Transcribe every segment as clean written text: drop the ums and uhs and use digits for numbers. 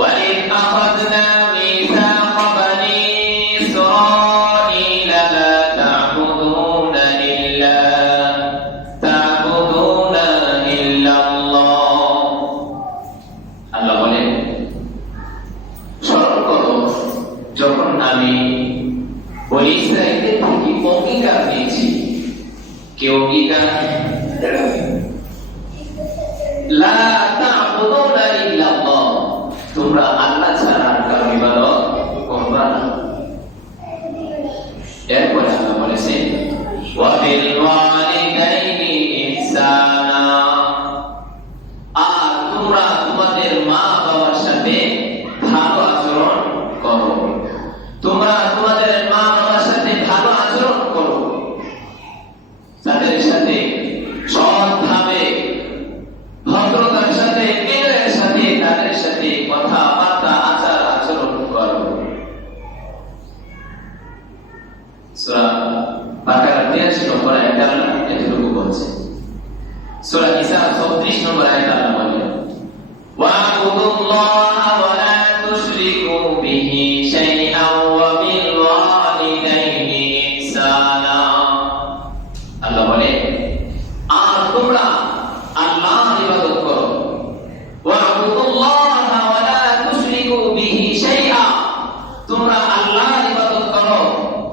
وَإِذْ أَخَذْنَا مِيثَاقَ بَنِي إِسْرَائِيلَ لَا تَعْبُدُونَ إِلَّا اللَّهَ আল্লাহ বলেন, স্মরণ করো যখন আমি বনী ইসরাঈলের থেকে অঙ্গীকার নিয়েছি। কি অঙ্গীকার? লা তা'বুদুনা ইল্লাল্লাহ, তোমরা আল্লাহ ছাড়া আর কারো ইবাদত করবে না। এরপরে আল্লাহ বলেছেন, ওয়া বিল ওয়ালিদাইনি ইহসানা, আর তোমরা তোমাদের মা বাবার সাথে ভালো আচরণ করো। তোমরা তোমাদের মা বাবার সাথে ভালো আচরণ করো, তাদের সাথে সৎভাবে ভদ্রতার সাথে বিনয়ের সাথে তাদের সাথে কথাবার্তা আচার আচরণ করো। সূরা বাকারা 83 নম্বর আয়াতে আল্লাহ এতটুকু বলছে। সূরা নিসা 34 নম্বর আয়াতে আল্লাহ বলেন, ওয়া'বুদুল্লাহা ওয়া লা তুশরিকু বিহি শাইআন ওয়া বিল ওয়ালিদাইনি ইহসানা। আল্লাহ বলেন, আর তোমরা আল্লাহর ইবাদত করো। ওয়া'বুদুল্লাহা ওয়া লা তুশরিকু বিহি শাইআ, তোমরা আল্লাহর ইবাদত করো,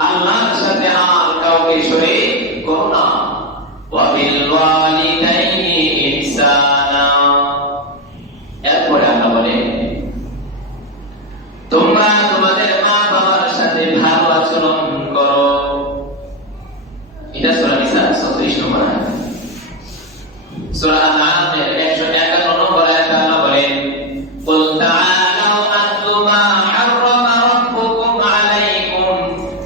আল্লাহর সাথে আর কাউকে শরীক করো না। ওয়া বিল ওয়ালিদাইনি ইহসানা, এরপরে আল্লাহ বলেন, তোমরা তোমাদের মা বাবার সাথে ভালো আচরণ করো। এটা সূরা নিসা 34 নম্বর আয়াত। সূরা আনআমের 151 নম্বর আয়াতে আল্লাহ বলেন, কুল তাআলাউ আতলু মা হাররামা রাব্বুকুম আলাইকুম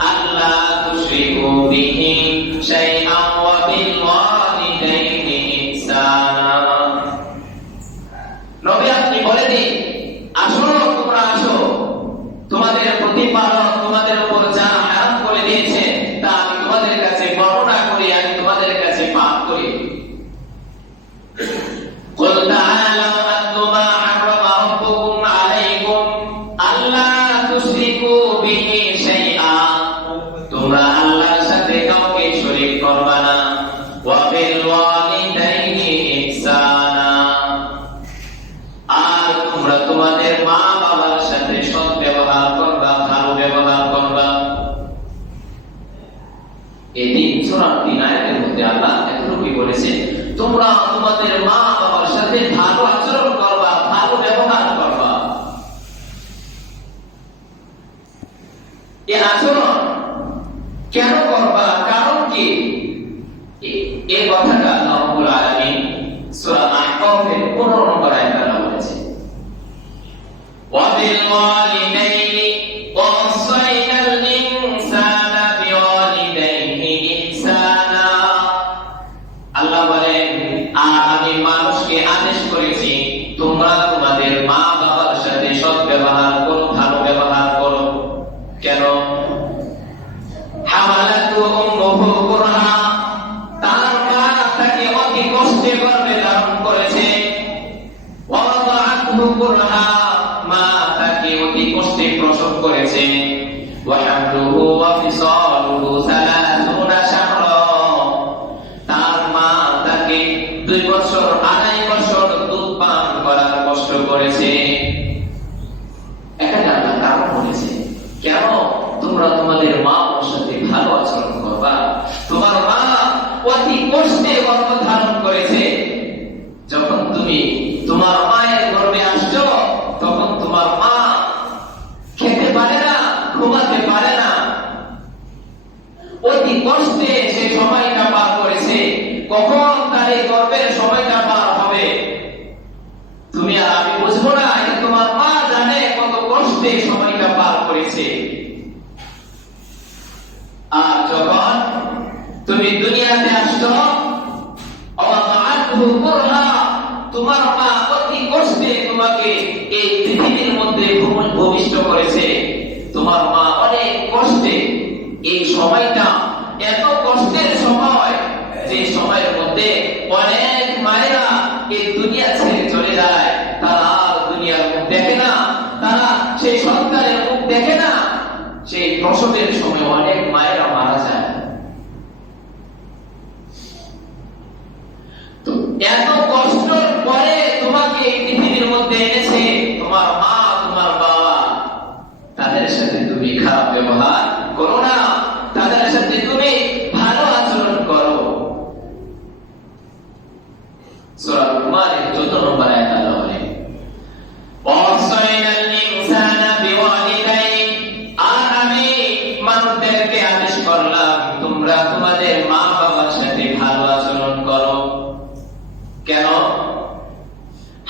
আল্লা তুশরিকু বিহি শাইআন ওয়া বিল ওয়ালিদাইনি ইহসানা। নবী আপনি বলে দিন, আসো তোমরা আসো, তোমাদের প্রতিপালক তোমাদের উপর যা হারাম করে দিয়েছে তা আমি তোমাদের কাছে বর্ণনা করি, আমি তোমাদের কাছে পাঠ করি। কুল তাআলাউ আতলু মা হাররামা রাব্বুকুম আলাইকুম আল্লা তুশরিকু বিহি শাইআ, তোমরা আল্লাহর সাথে কাউকে শরীক করবে না। ওয়া বিল ওয়ালিদাইনি ইহসানা, আর তোমরা তোমাদের মা বাবার সাথে সৎ ব্যবহার করবা, ভালো ব্যবহার করবা। এই 3 আয়াতের মধ্যে আল্লাহ এতটুকুই বলেছে, তোমরা তোমাদের মা বাবার সাথে ভালো আচরণ করবা, ভালো ব্যবহার করবা। এই আচরণ কেন করবা, কারণ কি? এই কথাটা আল্লাহ রাব্বুল আলামিন সূরা আহকাফের 15 নম্বর আয়াতে আল্লাহ বলেছে, ওয়া বিল ওয়ালিদাইনি ওয়াসাইনাল ইনসানা বিওয়ালিদাইহি ইহসানা। আল্লাহ বলেন, আর আমি মানুষকে আদেশ করেছি তোমরা তোমাদের মা বাবার সাথে সৎ ব্যবহার করো, ভালো ব্যবহার করো। কেন? হামালাতু উম্মুহু কুরহা, তার মা তাকে অতি কষ্টে গর্ভে ধারণ করেছে। ওয়া ওয়াদাআতহু কুরহা, মা তাকে অতি কষ্টে প্রসব করেছে। ওয়া হামলুহু ওয়া ফিসালুহু 30 শাহরা, তার মা তাকে 2 বছর 2.5 বছর দুধ পান করার কষ্ট করেছে। এখানে আল্লাহ কারণ বলেছে, কেন তোমরা তোমাদের মা বাবার সাথে ভালো আচরণ করবা। তোমার মা অতি কষ্টে গর্ভ ধারণ করেছে। যখন তুমি তোমার মায়ের গর্ভে আসছো, তখন তোমার মা খেতে পারে না, ঘুমাতে পারে না, অতি কষ্টে সে সময়টা পার করেছে। কখন তার এই গর্ভের সময়টা পার হবে তুমি আর আমি বুঝবো না, এটা তোমার মা জানে কত কষ্টে সময়টা পার করেছে। আর যখন তুমি দুনিয়াতে আসছো, তোমার মা অতি কষ্টে তোমাকে এই পৃথিবীর মধ্যে ভূমিষ্ঠ করেছে। তোমার মা অনেক কষ্টে, এই সময়টা এত কষ্টের সময় যে সময়ের মধ্যে অনেক মায়েরা এই দুনিয়া ছেড়ে চলে যায়, তারা আর দুনিয়ার মুখ দেখে না, প্রসবের সময় অনেক মায়েরা মারা যায়। তো এত কষ্টের পরে তোমাকে এই পৃথিবীর মধ্যে এনেছে তোমার মা, তোমার বাবা, তাদের সাথে তুমি খারাপ ব্যবহার করো না, তাদের সাথে তুমি ভালো আচরণ করো। সূরা লুকমানের 14 নম্বর আয়াত আল্লাহ বলেন, ওয়াসাইনাল ইনসানা বিওয়ালিদাইহি, আর আমি মানুষদেরকে আদেশ করলাম তোমরা তোমাদের মা বাবার সাথে ভালো আচরণ করো। কেন?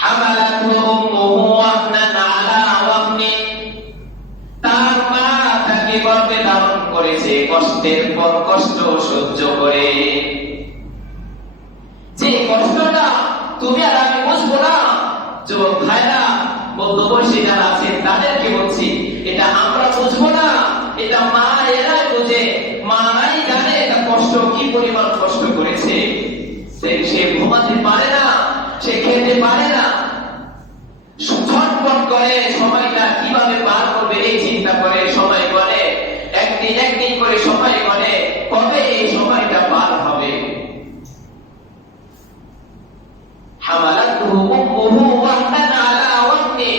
হামালাতহু উম্মুহু ওয়াহনান আলা ওয়াহনি, তার মা তাকে গর্ভে ধারণ করেছে কষ্টের পর কষ্ট সহ্য করে। যে কষ্টটা তুমি আর আমি বুঝবো না, যুবক ভাইরা, মধ্যবয়সী যারা আছেন তাদেরকে বলছি, এটা আমরা বুঝবো না, এটা মা এরাই বোঝে। মারাই জানে এটা কষ্ট, কি পরিমাণ কষ্ট করেছে। সে ঘুমাতে পারে না, সে খেতে পারে না, ছটফট করে, সময়টা কিভাবে পার করবে এই চিন্তা করে, সময় করে, একদিন করে সময় করে, কবে এই সময়টা পার হবে। হামালাতুহু উম্মুহু ওয়াহনান আলা ওয়াহনি,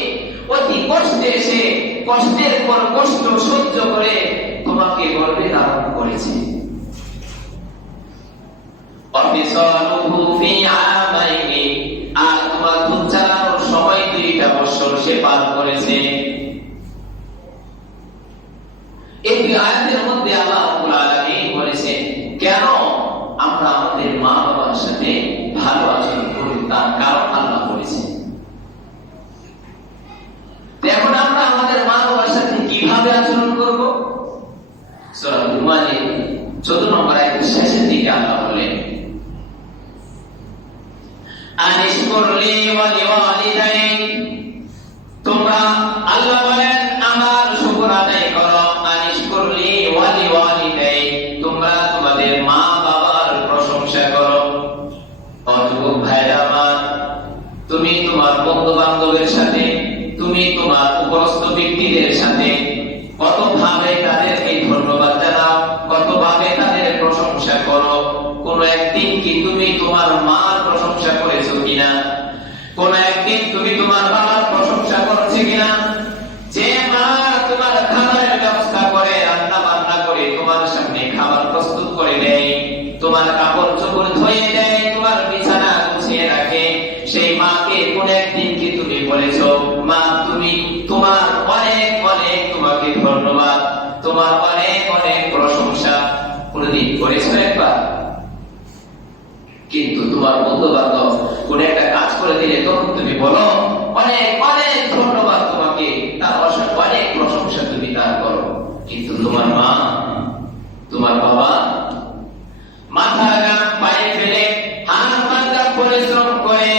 অতি কষ্টে সে কষ্টের পর কষ্ট সহ্য করে তোমাকে গর্ভে ধারণ করেছে। অফিসালুহু ফি আমাইনি, আর তোমার দুধ চালানোর সময় 2 বছর সে পার করেছে। এই আয়াতের মধ্যে আল্লাহ রাব্বুল আলামিন বলেছেন কেন আমরা আমাদের মা বাবার সাথে ভালো আচরণ করি, তার কারণ আল্লাহ বলেছেন। এখন আমরা আমাদের মা বাবার সাথে কিভাবে আচরণ করব? সূরা লুকমানের 14 নম্বর আয়াতের শেষের দিকে আল্লাহ বলেন, আনিশকুরলি ওয়া লিওয়ালিদাইক, তোমরা, আল্লাহ বলেন আমার শুকর আদায় করো। আনিশকুরলি ওয়া লিওয়ালিদাইক, তোমরা তোমাদের মা বাবার প্রশংসা করো। যুবক ভাইরা আমার, তুমি তোমার বন্ধু বান্ধবের সাথে, তুমি তোমার উপরস্থ ব্যক্তিদের সাথে কত ভাবে তাদেরকে ধন্যবাদ জানাও, কত ভাবে তাদের প্রশংসা করো। কোন একদিন কি তুমি তোমার মার প্রশংসা করেছো কিনা? কোন একদিন তুমি তোমার বাবার প্রশংসা করছো কিনা? যে মা তোমার খাবারের ব্যবস্থা করে, রান্না বান্না করে তোমার সামনে খাবার প্রস্তুত করে দেয়, তোমার কাপড় চোপড় ধুয়ে দেয়, তোমার বিছানা গুছিয়ে রাখে, সেই মাকে কোন একদিন কি তুমি বলেছো মা তুমি, তোমার অনেক অনেক তোমাকে ধন্যবাদ, তোমার অনেক অনেক প্রশংসা কোনদিন করেছো একবার? কিন্তু তোমার বন্ধু বান্ধব কোন একটা কাজ করে দিলে তখন তুমি বলো অনেক অনেক ধন্যবাদ তোমাকে, তার অনেক প্রশংসা তুমি তার করো। কিন্তু তোমার মা, তোমার বাবা মাথা ঘাম পায়ে ফেলে হাত পাঞ্জা পরিশ্রম করে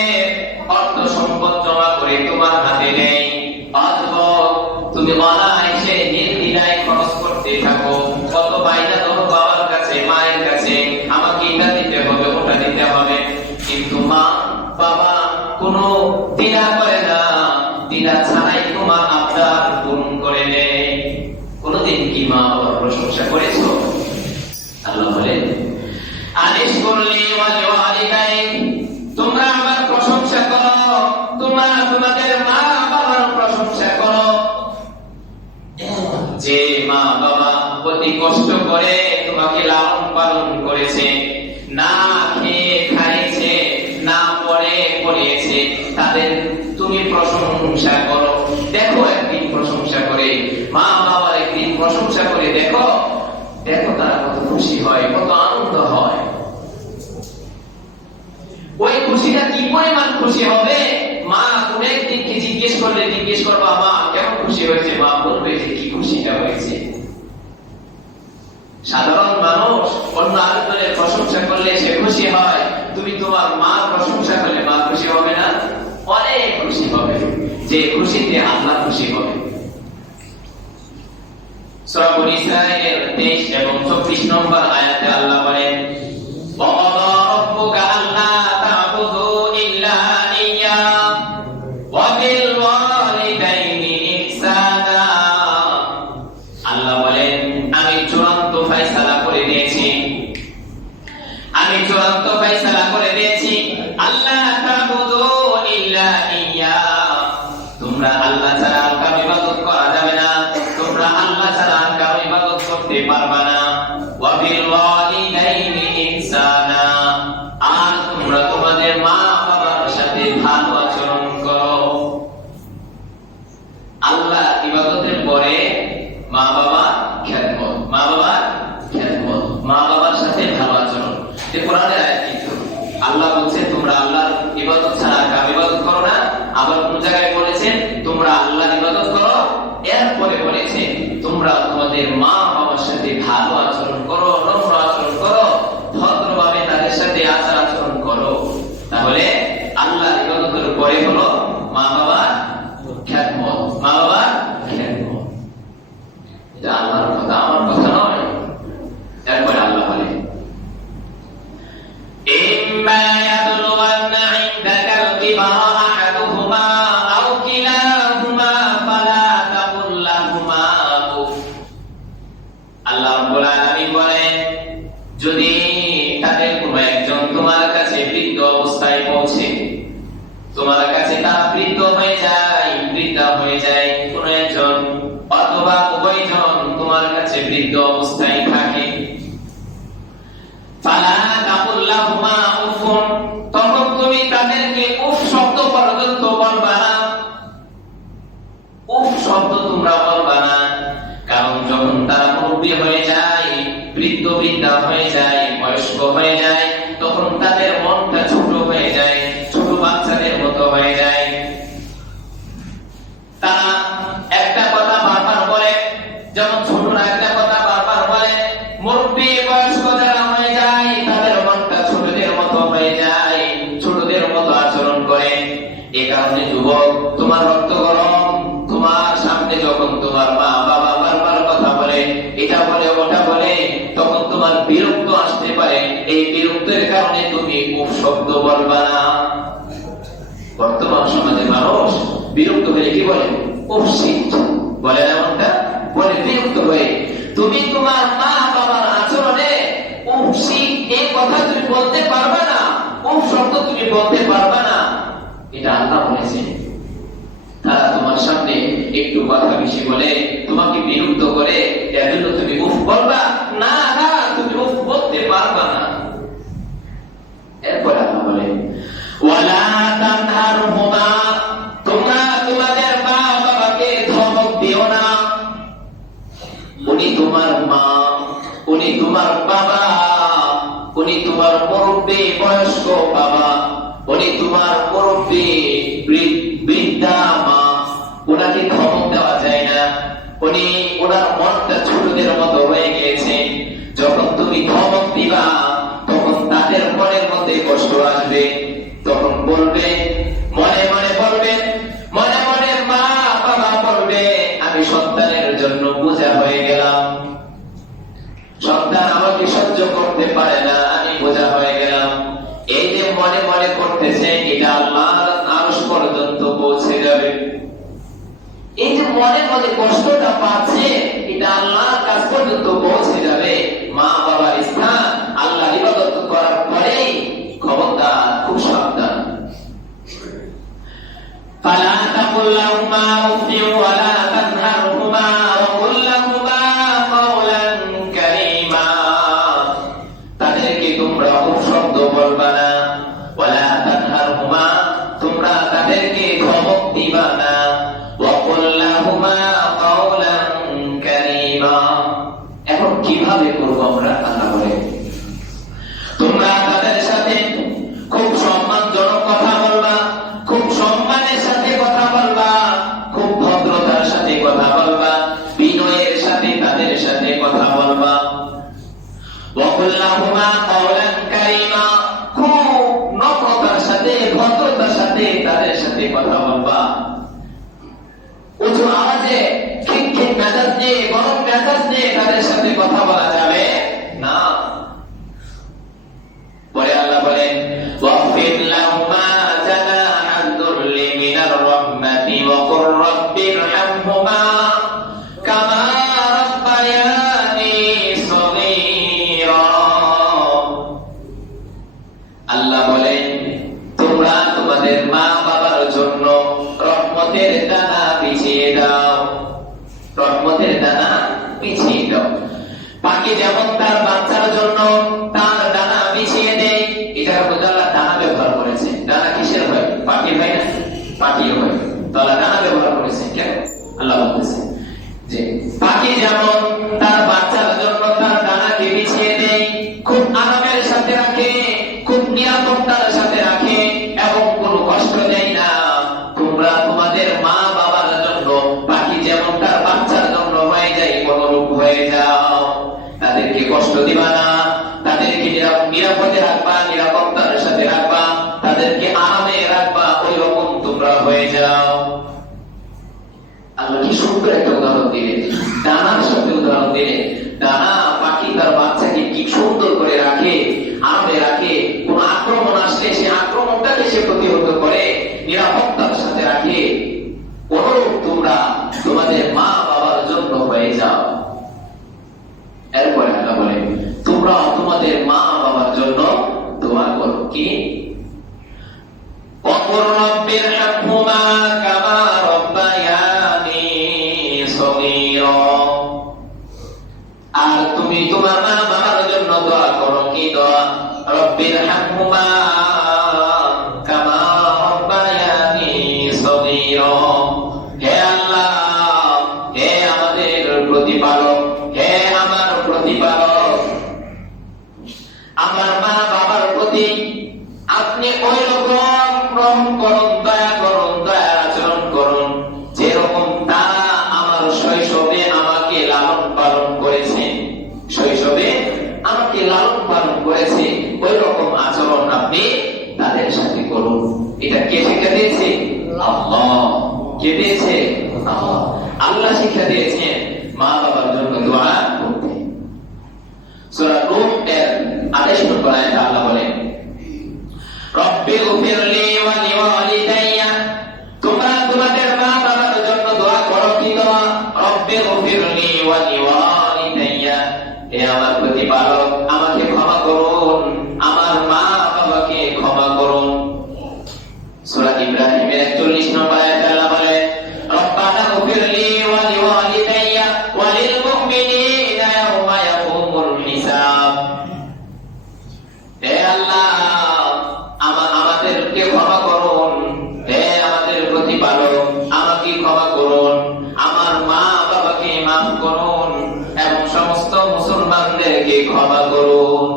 অর্থ সম্পদ জমা করে তোমার হাতে নেই, অথবা তুমি অনায়াসে নির্দ্বিধায় খরচ করতে থাকো, কত বাইনা ধরো বাবার কাছে, মায়ের কাছে, আমাকে এটা দিতে হবে, ওটা দিতে হবে। কিন্তু মা বাবা কোনো দ্বিধা করে না, দ্বিধা ছাড়াই তোমার আবদার পূরণ করে দেয়। কোনদিন কি মা বাবার প্রশংসা করেছো? আল্লাহ বলেন আনিশকুরলি ওয়া লিওয়ালিদাইক, তোমরা আমার প্রশংসা করো, তোমরা তোমাদের মা বাবার প্রশংসা করো। যে মা বাবা অতি কষ্ট করে তোমাকে লালন পালন করেছে, না খেয়ে খাইয়েছে, না পড়ে পড়িয়েছে, তাদের তুমি প্রশংসা করো। দেখো একদিন প্রশংসা করে, মা বাবার একদিন প্রশংসা করে দেখো, দেখো তারা কত খুশি হয়, কত আনন্দ হয়। ওই খুশিটা কি পরিমাণ খুশি হবে, মা তুমি একদিন কি জিজ্ঞেস করবা মা কেমন খুশি হয়েছে, মা বলবে যে কি খুশিটা হয়েছে। সাধারণ মানুষ অন্য আরেকজনের প্রশংসা করলে সে খুশি হয়, তুমি তোমার মা প্রশংসা করলে মা খুশি হবে না? অনেক খুশি হবে, যে খুশিতে আল্লাহ খুশি হবে। সূরা বনী ইসরাঈলের 23 এবং 24 নম্বর আয়াতে আল্লাহ বলেন ওয়াকাদা রাব্বুকা আল্লা তা'বুদু ইল্লা ইয়্যাহু ওয়া বিল ওয়ালিদাইনি ইহসানা। আল্লাহ বলেন তোমরা আল্লাহ ছাড়া আর কারো ইবাদত করা যাবে না, তোমরা আল্লাহ ছাড়া আর কারো ইবাদত করতে পারবে না। ওয়া বিল ওয়ালিদাইনি ইহসানা, আর তোমরা তোমাদের মা বাবার সাথে ভালো আচরণ করো। আল্লাহ ইবাদতের পরে মা বাবা খেদমত, মা বাবার খেদমত, মা বাবার সাথে ভালো আচরণ। এই কোরআনের আয়াত কিন্তু আল্লাহ বলছেন তোমরা আল্লাহর ইবাদত ছাড়া কারো ইবাদত করো না। আবার কোন জায়গায় বলেছেন তোমরা আল্লাহর ইবাদত করো, এরপরে বলেছেন তোমরা তোমাদের মা বাবার সাথে ভালো আচরণ করো, নম্র আচরণ করো, ভদ্রভাবে তাদের সাথে আচার আচরণ করো। তাহলে আল্লাহর ইবাদতের পরে হলো মা বাবার খেদমত, মা বাবার খেদমত। এটা আল্লাহর কথা, আমার কথা নয়। এরপরে আল্লাহ বলে ইম্মা ইয়াবলুগান্না ইনদাকাল কিবারা আহাদুহুমা আও কিলাহুমা ফালা তাকুল লাহুমা উফ। আল্লাহ রাব্বুল আলামিন বলেন যদি তাদের কোনো একজন তোমার কাছে বৃদ্ধ অবস্থায় পৌঁছে, তোমার কাছে তারা বৃদ্ধ হয়ে যায়, বৃদ্ধা হয়ে যায় কোনো একজন, অথবা উভয়জন তোমার কাছে বৃদ্ধ অবস্থায় থাকে, ফালা তাকুল লাহুমা উফ, তখন তুমি তাদেরকে উফ শব্দ পর্যন্ত বলবা না, উফ শব্দ তোমরা বলবা না। কারণ যখন তারা মুরব্বী হয়ে যায়, বৃদ্ধ বৃদ্ধা হয়ে যায়, বয়স্ক হয়ে যায়, তখন তাদের মনটা ছোট হয়ে যায়, ছোট বাচ্চাদের মতো হয়ে যায়। তারা একটা কথা বারবার বলে, যেমন ছোটরা একটা কথা বারবার বলে, মুরব্বী বয়স্ক যারা হয়ে যায় তাদের মনটা ছোটদের মতো হয়ে যায়, ছোটদের মতো আচরণ করে। এই কারণে যুবক, তোমার রক্ত গরম, তোমার সামনে যখন তোমার মা বাবা বারবার কথা বলে, এটা বলে ওটা বলে, তখন তোমার বিরক্ত আসতে পারে। এই বিরক্তের কারণে তুমি উফ শব্দ বলবা না। বর্তমান সমাজে মানুষ বিরক্ত হয়ে কি বলে? উফ শিট বলে, এমনটা বলে বিরক্ত হয়ে। তুমি তোমার মা বাবার আচরণে উফ শিট এই কথা তুমি বলতে পারবে না, উফ শব্দ তুমি বলতে পারবে না। এটা আল্লাহ বলেছেন। তারা তোমার সামনে একটু কথা বেশি বলে, তোমাকে বিরক্ত করে, এজন্য তুমি উফ বলবা না, না তুমি উফ বলতে পারবা না। এরপর আল্লাহ বলে ওয়ালা তানহারহুমা, তোমরা তোমাদের মা বাবাকে ধমক দিও না। উনি তোমার মা, উনি তোমার বাবা, উনি তোমার মুরব্বী বয়স্ক বাবা, উনি তোমার মুরব্বী বৃদ্ধা মা, ওনাকে ধমক দেওয়া যায় না। উনি ওনার মনটা ছোটদের মতো হয়ে গিয়েছে। যখন তুমি ধমক দিবা তখন তাদের মনের মধ্যে কষ্ট আসবে, তখন বলবে, মনে মনে বলবে, মনে মনে মা বাবা বলবে আমি সন্তানের জন্য বোঝা হয়ে গেলাম, সন্তান আমাকে সহ্য করতে পারে না, আমি বোঝা হয়ে গেলাম। এই যে মনে মনে করতেছে, এটা আল্লাহর আরশ পর্যন্ত পৌঁছে যাবে। এই যে মনে মনে কষ্টটা পাচ্ছে, এটা আল্লাহর কাছ পর্যন্ত পৌঁছে যাবে। মা বাবার স্থান আল্লাহর ইবাদত করার পরেই খবরদার, খুব সাবধান। ফালা তাকুল লাহুমা উফিন ওয়ালা তানহারহুমা ওয়া কুল লাহুমা কাওলান কারীমা, তাদেরকে তোমরা উফ শব্দ বলবা না, ওয়ালা তানহারহুমা, তোমরা তাদেরকে ধমক দিবা না, ওয়া কুল লাহুমা কাওলান কারীমা। এখন কিভাবে করব আমরা? আল্লাহ বলে তোমরা তাদের সাথে খুব সম্মানজনক কথা বলবা, খুব সম্মানের সাথে কথা বলবা, খুব ভদ্রতার সাথে কথা বলবা, বিনয়ের সাথে তাদের সাথে কথা বলবা। ওয়া কুল লাহুমা কাওলান কারীমা, খুব নম্রতার সাথে ভদ্রতার সাথে তাদের সাথে কথা বলবা। উঁচু আওয়াজে খিটখিট মেজাজ নিয়ে, গরম মেজাজ নিয়ে তাদের সাথে কথা বলা যাবে না। পরে আল্লাহ বলেন ওয়াগফির লাহুমা জানাহাদ যুরলি মিনার রাহমাতি ওয়া কুর রাব্বিরহামহুমা কামা রাব্বায়ানি সগীরা। আল্লাহ বলেন তোমরা তোমাদের মা বাবার জন্য রহমতের দানা বিছিয়ে দাও, রহমতের ডানা বিছিয়ে দাও। পাখি যেমন তার বাচ্চার জন্য তার ডানা বিছিয়ে দেয়, এটার মধ্যে আল্লাহ ডানা ব্যবহার করেছে। ডানা কিসের হয়? পাখির হয় না? পাখির হয়। তো আল্লাহ ডানা ব্যবহার করেছে কেন? আল্লাহ বলতেছে যে পাখি যেমন তার বাচ্চার জন্য তার ডানাকে বিছিয়ে দেয়, খুব আরামের সাথে রাখে, খুব নিরাপত্তার সাথে রাখে এবং কোনো কষ্ট দেয় না, তোমরা তোমাদের মা বাবার জন্য পাখি যেমন তার বাচ্চার জন্য হয়ে যায় অনুরূপ হয়ে যাও। তাদেরকে কষ্ট দিবা না, তাদেরকে নিরাপদে রাখবা, নিরাপত্তার সাথে রাখবা, তাদেরকে আরামে রাখবা, ওই রকম তোমরা হয়ে যাও। আল্লাহ কি সুন্দর একটা উদাহরণ দিলেন, ডানার সাথে উদাহরণ দিলেন। ডানা পাখি তার বাচ্চাকে কি সুন্দর করে রাখে, আরামে রাখে, কোন আক্রমণ আসলে সে আক্রমণটাকে সে প্রতিহত করে, নিরাপত্তার সাথে রাখে। অনুরূপ তোমরা তোমাদের মা বাবার জন্য হয়ে যাও। এরপরে আল্লাহ বলে তোমরা তোমাদের মা বাবার জন্য দোয়া করো। কি? ওয়াকুর রাব্বিরহামহুমা কামা রাব্বায়ানি সগীরা। আর তুমি তোমার মা বাবার জন্য দোয়া করো। কি দোয়া? রাব্বিরহামহুমা কামা রাব্বায়ানি সগীরা। হে আল্লাহ, হে আমাদের প্রতিপালক, হে আমার প্রতিপালক, আমার মা বাবার প্রতি আপনি ওই রকম রহম করুন, দয়া করুন, দয়ার আচরণ করুন যেরকম তারা আমার শৈশবে আমাকে লালন পালন করেছে, শৈশবে আমাকে লালন পালন করেছে, ওই রকম আচরণ আপনি তাদের সাথে করুন। এটা কে শিক্ষা দিয়েছে? আল্লাহ। কে দিয়েছে? আল্লাহ। আল্লাহ শিক্ষা দিয়েছেন মা বাবার জন্য দোয়া করতে। সূরা নূহ এর 28 নম্বর আয়াতে আল্লাহ বলেন রব্বিগফিরলি ওয়া লিওয়ালিদাইয়া। তোমরা তোমাদের মা বাবার জন্য দোয়া করো। কি দোয়া? রব্বিগফিরলি ওয়া লিওয়ালিদাইয়া। হে আমার প্রতিপালক, আমাকে ক্ষমা করুন, আমার মা বাবাকে ক্ষমা করুন। সূরা ইব্রাহিমের 41 নম্বর আয়াতে আল্লাহ বলে রব্বানা গফিরলি ওয়া লিওয়ালিদাইয়া ওয়া লিল মুমিনিনা ইয়াওমা ইয়াকুমুল হিসাব। হে আল্লাহ, আমাদেরকে ক্ষমা করুন, হে আমাদের প্রতিপালক, আমাকে ক্ষমা করুন, আমার মা বাবাকে মাফ করুন এবং সমস্ত মুসলমানদেরকে ক্ষমা করুন।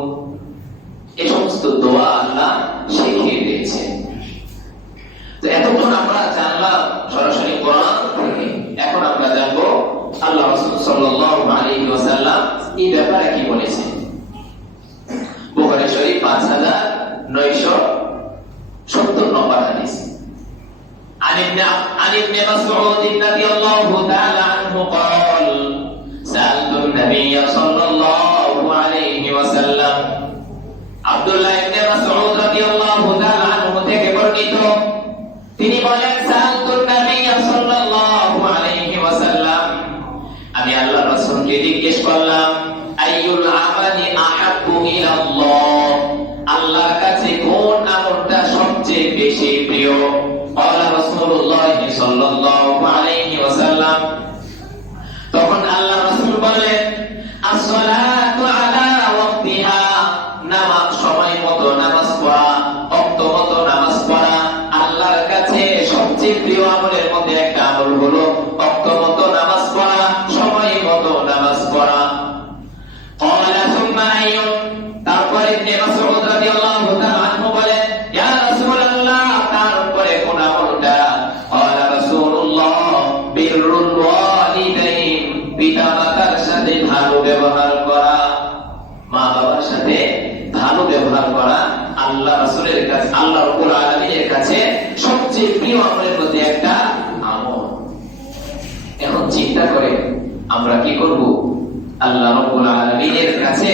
এই সমস্ত দোয়া আল্লাহ শিখিয়ে দিয়েছেন। তো এতক্ষণ আমরা জানলাম সরাসরি কোরআন থেকে, এখন আমরা জানবো আল্লাহ রাসূল সাল্লাল্লাহু আলাইহি ওয়াসাল্লাম এই ব্যাপারে কি বলেছেন। বুখারী শরীফ 5970 নম্বর হাদিস। عن ابن مسعود رضي الله تعالى عنه قال سألت النبي صلى الله عليه وسلم। আব্দুল্লাহ ইবনে মাসউদ রাদিয়াল্লাহু তাআলা আনহু থেকে বর্ণিত, তিনি বলেন সাআলতুন নবী সাল্লাল্লাহু আলাইহি ওয়াসাল্লাম, আমি আল্লাহর রাসূলকে জিজ্ঞেস করলাম আইয়ুল আমালি আহাব্বু ইলাল্লাহ, আল্লাহর কাছে কোন আমলটা সবচেয়ে বেশি প্রিয়? ক্বালা রাসূলুল্লাহ সাল্লাল্লাহু আলাইহি ওয়াসাল্লাম, তখন আল্লাহর রাসূল বললেন as-সালাতু আলা ওয়াক্তিহা, নামাজ সময় মতো নামাজ পড়া, ওয়াক্ত মতো নামাজ পড়া। আল্লাহর কাছে সবচেয়ে প্রিয় আমলের মধ্যে একটা আমল হলো ওয়াক্ত মতো নামাজ পড়া, সময় মতো নামাজ পড়া। ক্বালা সুম্মা আইয়ুন, তারপরে ইবনে মাসউদ রাদিয়াল্লাহু তাআলা আনহু বলেন ইয়া রাসূলুল্লাহ, তারপরে কোন আমলটা? ক্বালা রাসূলুল্লাহ বিররুল ওয়ালিদাইন, পিতামাতার সাথে ভালো ব্যবহার করা, মা বাবার সাথে ভালো ব্যবহার করা আল্লাহ রাসূলের কাছে, আল্লাহ রাব্বুল আলামিনের কাছে সবচেয়ে প্রিয় আমলের মধ্যে একটা আমল। এখন চিন্তা করে আমরা কি করব? আল্লাহ রাব্বুল আলামিনের কাছে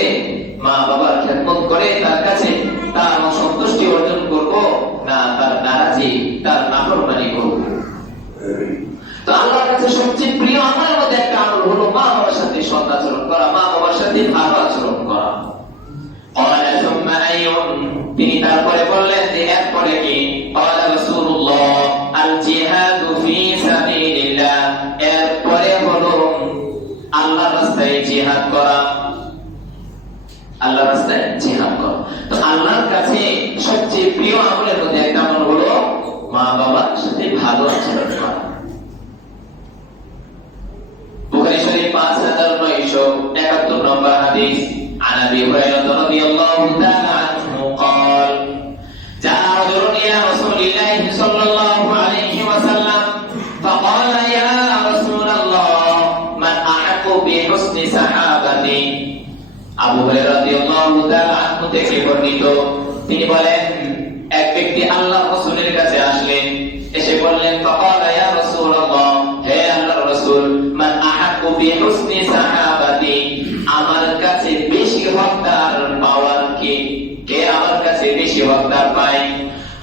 মা বাবার খেদমত করে তার কাছে তার সন্তুষ্টি অর্জন করব, না তার নারাজি, তার নাফরমানি করব? তো আল্লাহর কাছে সবচেয়ে প্রিয় আমলের মধ্যে একটা আমল হলো মা বাবার সাথে সৎ আচরণ করা, মা বাবার সাথে ভালো আচরণ করা। ক্বালা সুম্মা আইয়ুন, তিনি তারপরে বললেন যে এরপরে কি? ক্বালা রাসূলুল্লাহ আল জিহাদু ফি সাবিলিল্লাহ, আল্লাহর রাস্তায় জিহাদ করা, আল্লাহর রাস্তায় জিহাদ করা। তো আল্লাহর কাছে সবচেয়ে প্রিয় আমলের মধ্যে একটা আমল হলো মা বাবার সাথে ভালো আচরণ করা। বুখারী শরীফ 5971 নম্বর হাদিস, عن ابي هريره رضي الله تعالى عنه قال جاء رجل الى رسول الله صلى الله عليه وسلم فقال يا رسول الله من احق بحسن صحابتي। আবু হুরায়রা রাদিয়াল্লাহু তাআলা আনহু থেকে বর্ণিত, তিনি বলেন এক ব্যক্তি আল্লাহর রাসূলের কাছে আসলেন, এসে বললেন فقال يا رسول الله, হে আল্লাহর রাসূল, মান আহাক্কু বিহুসনি সাহাবাতি, আমার কাছে বেশি হকদার পাওয়ার কে, কে আমার কাছে বেশি হকদার পায়?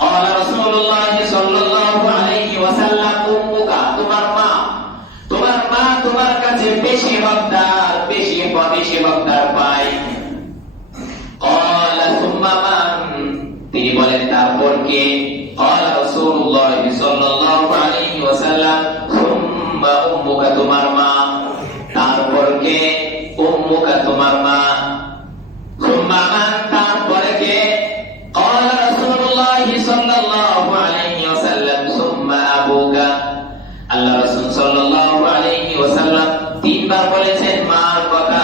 قال رسول الله صلى الله عليه وسلم امك, তোমার মা, তোমার মা তোমার কাছে বেশি হকদার, বেশি হকদার পায়। قال ثم من, তিনি বলেন তারপর কে? قال رسول الله صلى الله عليه وسلم ثم امك, তোমার মা, তারপর কে? উম্মুকা, তোমার মা। ثم من, তারপর কে? قال رسول الله صلى الله عليه وسلم ثم ابوك, আল্লাহ রাসূল সাল্লাল্লাহু আলাইহি ওয়াসাল্লাম তিনবার বলেছেন মার কথা,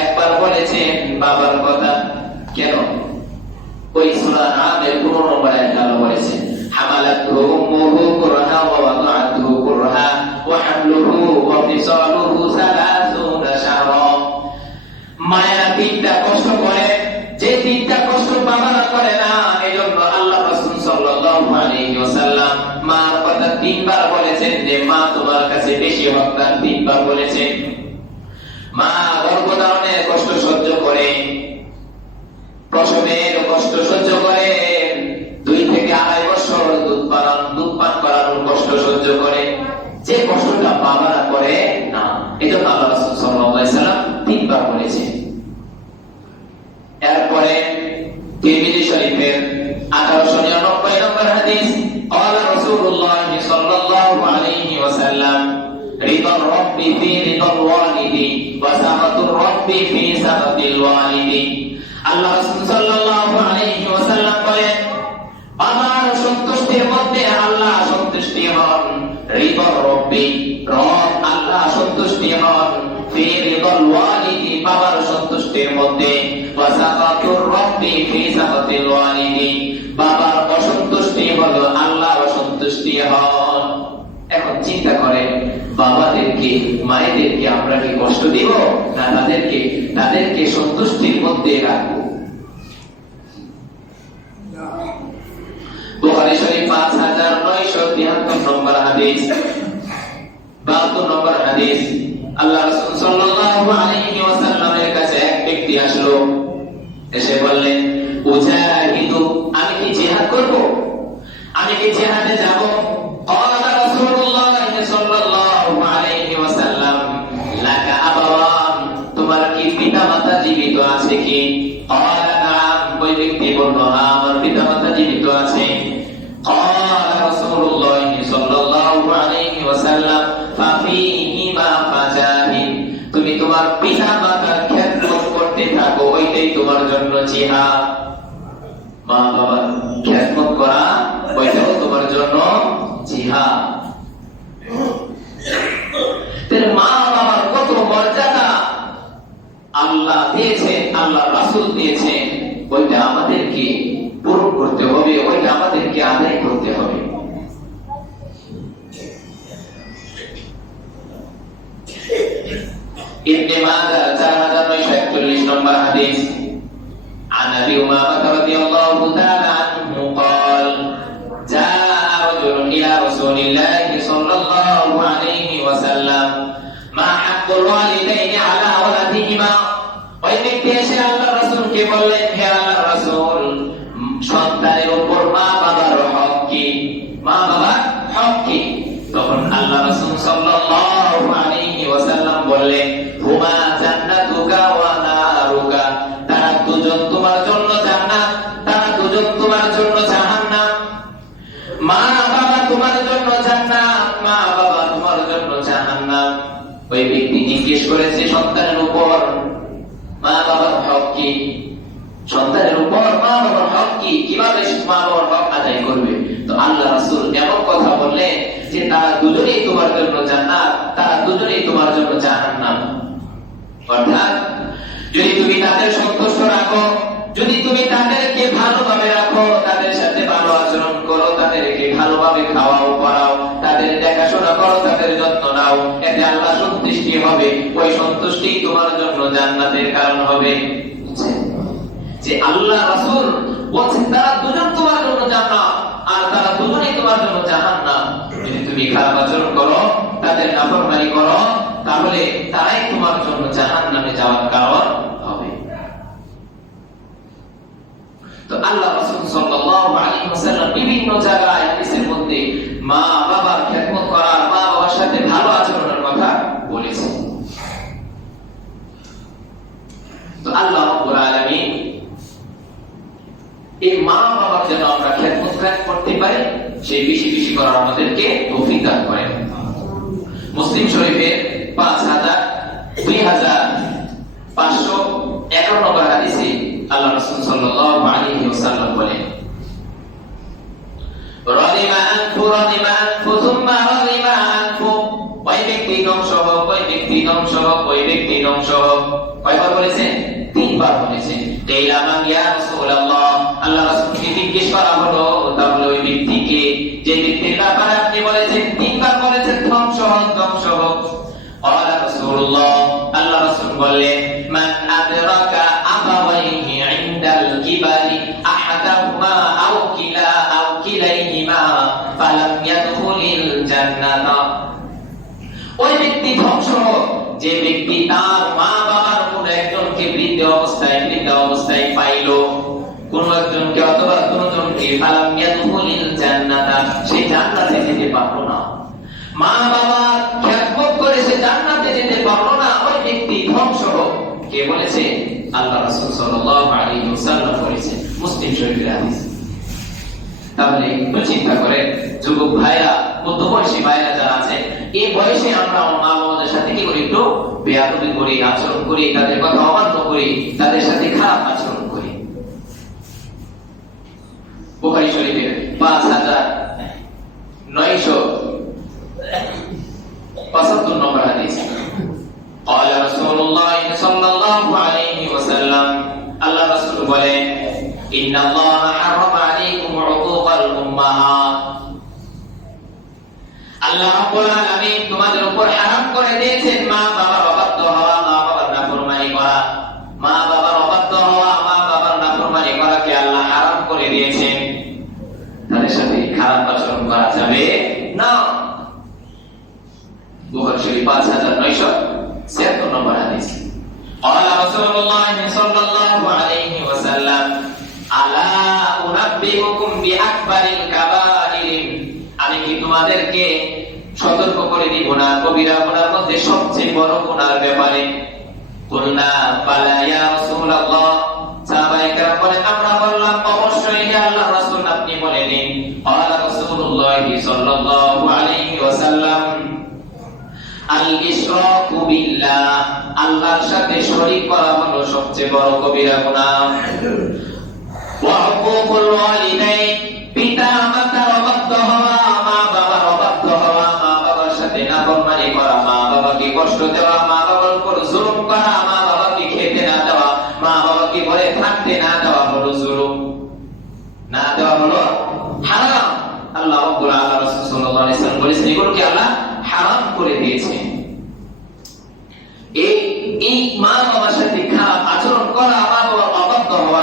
একবার বলেছেন বাবার কথা। কেন? ওই সূরা নামের 15 নম্বর আয়াতে আল্লাহ বলেছেন হামালাতহু উম্মুহু কুরহা ওয়া ওয়াদাআতহু কুরহা ওয়া হামলুহু ওয়া ফিসালুহু 30 শাহরা। মায়েরা তিনটা কষ্ট করে, যে তিনটা কষ্ট বাবারা করে না, এজন্য আল্লাহ রাসূল সাল্লাল্লাহু আলাইহি ওয়াসাল্লাম মার কথা তিনবার বলেছেন যে মা তোমার কাছে বেশি হকদার, তিনবার বলেছেন। মা গর্ভধারণের কষ্ট সহ্য করে, প্রসবের কষ্ট সহ্য করে, 2 থেকে 2.5 বছর দুধ পান করানোর কষ্ট সহ্য করে, যে কষ্টটা বাবারা করে না, এজন্য আল্লাহ রাসূল সাল্লাল্লাহু আলাইহি ওয়াসাল্লাম তিনবার বলেছেন। এরপরে তিরমিজি শরীফের 1899 নম্বর হাদিস, قال رسول الله صلى الله عليه وسلم رضا الرب في رضا الوالد وسخط الرب في سخط الوالد। আল্লাহ রাসূল সাল্লাল্লাহু আলাইহি ওয়াসাল্লাম বলেন বাবার সন্তুষ্টির মধ্যে আল্লাহ সন্তুষ্টি হন, রিদা রব্বি, রব আল্লাহ সন্তুষ্টি হন, ফি রিদাল ওয়ালিদি, বাবার সন্তুষ্টির মধ্যে, ওয়া সাকাতুর রব্বি ফি সাকাতিল ওয়ালিদি, বাবার অসন্তুষ্টি হলো আল্লাহ অসন্তুষ্টি হন। এখন চিন্তা করেন, বাবাদেরকে মায়েদেরকে আমরা কি কষ্ট দিব না তাদেরকে সন্তুষ্টির মধ্যে রাখবো? বুখারী শরীফ 5973 নম্বর হাদিস, 72 নম্বর হাদিস, আল্লাহ রাসূল সাল্লাল্লাহু আলাইহি ওয়াসাল্লামের কাছে এক ব্যক্তি আসলো, এসে বললেন উজাহিদু, আমি কি জিহাদ করব, আমি কি জিহাদে যাব? قال رسول الله صلى الله عليه وسلم لك أبوان, তোমার কি পিতামাতা জীবিত আছে কি? قال نعم, ওই ব্যক্তি বলল হ্যাঁ, আমার পিতামাতা জীবিত আছে। قال رسول الله صلى الله عليه وسلم ففيهما فجاهد, তুমি তোমার পিতামাতার খেদমত করতে থাকো, ওইটাই তোমার জন্য জিহাদ। মা বাবার খেদমত করা ওইটাও তোমার জন্য জিহাদ। মা বাবার কত মর্যাদা আল্লাহ দিয়েছেন, আল্লাহ রাসূল দিয়েছেন, ওইটা আমাদেরকে পূরণ করতে হবে, ওইটা আমাদেরকে আদায় করতে হবে। ইবনে মাজাহ 4941 নম্বর হাদিস, عن ابي امامه رضي الله تعالى عنه قال جاء رجل الى رسول الله صلى الله عليه وسلم ما حق الوالدين على ولدهما। ওই ব্যক্তি এসে আল্লাহর রাসূলকে বললেন, হে আল্লাহর রাসূল, সন্তানের উপর মা বাবার হক কি, মা বাবার হক কি? তখন আল্লাহ রাসূল সাল্লাল্লাহু আলাইহি ওয়াসাল্লাম বললেন হুমা জান্নাতুকা ওয়া নারুকা, তারা দুজন তোমার জন্য জান্নাত, তারা দুজন তোমার জন্য জাহান্নাম। মা বাবা তোমার জন্য জান্নাত, মা বাবা তোমার জন্য জাহান্নাম। ওই ব্যক্তি জিজ্ঞেস করেছে সন্তানের উপর মা বাবার হক কি, সন্তানের উপর মা বাবার হক কি, কিভাবে মা বাবার হক আদায় করবে। তো আল্লাহ রাসূল এমন কথা বললেন যে তারা দুজনেই তোমার জন্য জান্নাত, তারা দুজনেই তোমার জন্য জাহান্নাম। অর্থাৎ যদি তুমি তাদের সন্তুষ্ট রাখো, যদি তুমি তাদেরকে ভালোভাবে রাখো, তাদের সাথে ভালো আচরণ করো, তাদেরকে ভালোভাবে খাওয়াও পড়াও, তাদের দেখাশোনা করো, তাদের যত্ন নাও, এতে আল্লাহ সন্তুষ্টি হবে। ওই সন্তুষ্টি তোমার জন্য জান্নাতের কারণ হবে। যে আল্লাহ রাসূল বলছেন তারা দুজন তোমার জন্য জান্নাত আর তারা দুজনেই তোমার জন্য জাহান্নাম। যদি তুমি খারাপ আচরণ করো, তাদের নাফরমানি করো, তাহলে তারাই তোমার জন্য জাহান্নামে যাওয়ার কারণ হবে। তো আল্লাহ রাসূল সাল্লাল্লাহু আলাইহি ওয়াসাল্লাম বিভিন্ন জায়গায় হাদিসের মধ্যে মা বাবার খেদমত করা, মা বাবার সাথে ভালো আচরণের কথা বলেছেন। তো আল্লাহ রাব্বুল আলামিন এই মা বাবার যেন আমরা খেদমত করতে পারি, সেই বেশি বেশি করার আমাদেরকে তৌফিক দান করেন। মুসলিম শরীফের 2511 নম্বর হাদিসে আল্লাহ রাসূল সাল্লাল্লাহু আলাইহি ওয়াসাল্লাম বলেন, রাদিমা আনফু সুম্মা রাদিমা আনফু, ওই ব্যক্তি ধ্বংস হোক, ওই ব্যক্তি ধ্বংস হোক, ওই ব্যক্তি ধ্বংস হোক। কয়বার বলেছেন? 3 বার বলেছেন। কাইলা মান ইয়া রাসূলুল্লাহ, আল্লাহ রাসূলকে জিজ্ঞেস করা হলো তাহলে ওই ব্যক্তিকে, যে ব্যক্তির ব্যাপারে আপনি বলেছেন 3 বার বলেছেন ধ্বংস হোক, ধ্বংস হোক। قال رسول الله, আল্লাহ রাসূল বললেন, মান আদরাকা আবাওয়াইহি ইনদাল কিবারি আহাদাহুমা আও কিলাইহিমা ফালাম ইয়াদখুলিল জান্নাতা। ওই ব্যক্তি ধ্বংস হোক যে ব্যক্তি তার মা বাবার কোন একজনকে বৃদ্ধ অবস্থায় পাইল, কোন একজনকে অথবা কোনজনকে, ফালাম ইয়াদখুলিল জান্নাতা, সে জান্নাতে যেতে পারলো না। মা বাবার খেদমত করে সে জান্নাতে যেতে পারলো না, ওই ব্যক্তি ধ্বংস হোক। কে বলেছে? আল্লাহ রাসূল সাল্লাল্লাহু আলাইহি ওয়াসাল্লাম বলেছেন, মুসলিম শরীফের হাদিস। তাহলে একটু চিন্তা করে যুবক ভাইরা, মধ্যবয়সী ভাইরা যারা আছে, এই বয়সে আমরা মা বাবাদের সাথে কি করি? একটু বেয়াদবি করি, আচরণ করি, তাদের কথা অমান্য করি, তাদের সাথে খারাপ আচরণ করি। বুখারী শরীফের 5975 নম্বর হাদিস। قال رسول الله صلى الله عليه وسلم, আল্লাহ রাসূল বলেন, ইন্না আল্লাহা হারামা আলাইকুম উকুকাল উম্মাহাত, আল্লাহ রাব্বুল আলামিন তোমাদের উপর হারাম করে দিয়েছেন মা বাবার অবাধ্য হওয়া, মা বাবার নাফরমানি করা। মা বাবার অবাধ্য হওয়া, মা বাবার নাফরমানি করাকে আল্লাহ হারাম করে দিয়েছেন। তাদের সাথে খারাপ আচরণ করা যাবে না। বুখারী শরীফ 5976 নম্বর হাদিস। قال رسول الله صلى الله عليه وسلم, আলা উনাব্বিউকুম বিআকবারিল কাবাইর, আমি কি তোমাদেরকে সতর্ক করে দিব না কবিরা গুনার মধ্যে সবচেয়ে বড় গুনার ব্যাপারে? কুলনা বালা ইয়া রাসূলুল্লাহ, সাহাবায়ে কেরাম বলেন, আমরা বললাম অবশ্যই হে আল্লাহর রাসূল, আপনি বলে দিন। قال রাসূলুল্লাহ সাল্লাল্লাহু আলাইহি ওয়াসাল্লাম, আল ইশরাকু বিল্লাহ, আল্লাহর সাথে শরীক করা হলো সবচেয়ে বড় কবিরা গুনাহ। ওয়া হুকুকুল ওয়ালিদাইন, পিতা মাতার অবাধ্য হওয়া, মা বাবার অবাধ্য হওয়া, মা বাবার সাথে নাফরমানি করা, মা বাবাকে কষ্ট দেওয়া, মা বাবার উপর জুলুম করা, মা বাবাকে খেতে না দেওয়া, মা বাবাকে ঘরে থাকতে না দেওয়া হলো জুলুম, না দেওয়া হলো হারাম। আল্লাহ রাব্বুল আলামিন, রাসূল সাল্লাল্লাহু আলাইহি ওয়াসাল্লাম বলেছেন, এগুলোকে আল্লাহ হারাম করে দিয়েছেন। এই মা বাবার সাথে খারাপ আচরণ করা, মা বাবার অবাধ্য হওয়া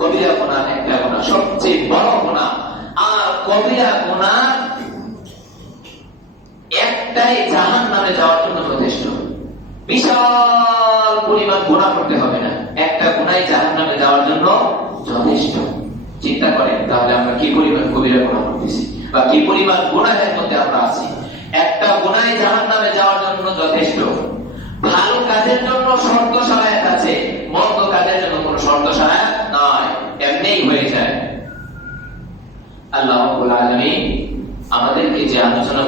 কবিরা গুনাহ, একটা গুনাহ, সবচেয়ে বড় গুনাহ। আর কবিরা গুনাহ একটাই জাহান্নামে যাওয়ার জন্য যথেষ্ট। বিশাল পরিমাণ গুনাহ করতে হবে না, একটা গুনাহই জাহান্নামে যাওয়ার জন্য যথেষ্ট। চিন্তা করেন তাহলে আমরা কি পরিমাণ কবিরা গুনাহ করতেছি বা কি পরিমাণ গুনাহের মধ্যে আমরা আছি। একটা গুনাহই জাহান্নামে যাওয়ার জন্য যথেষ্ট। ভালো কাজের জন্য শর্ত সারায়াত আছে, মন্দ কাজের জন্য কোনো শর্ত সারায়াত নয়, এমনিই হয়ে যায়। আল্লাহ রাব্বুল আলামিন আমাদেরকে যে আলোচনা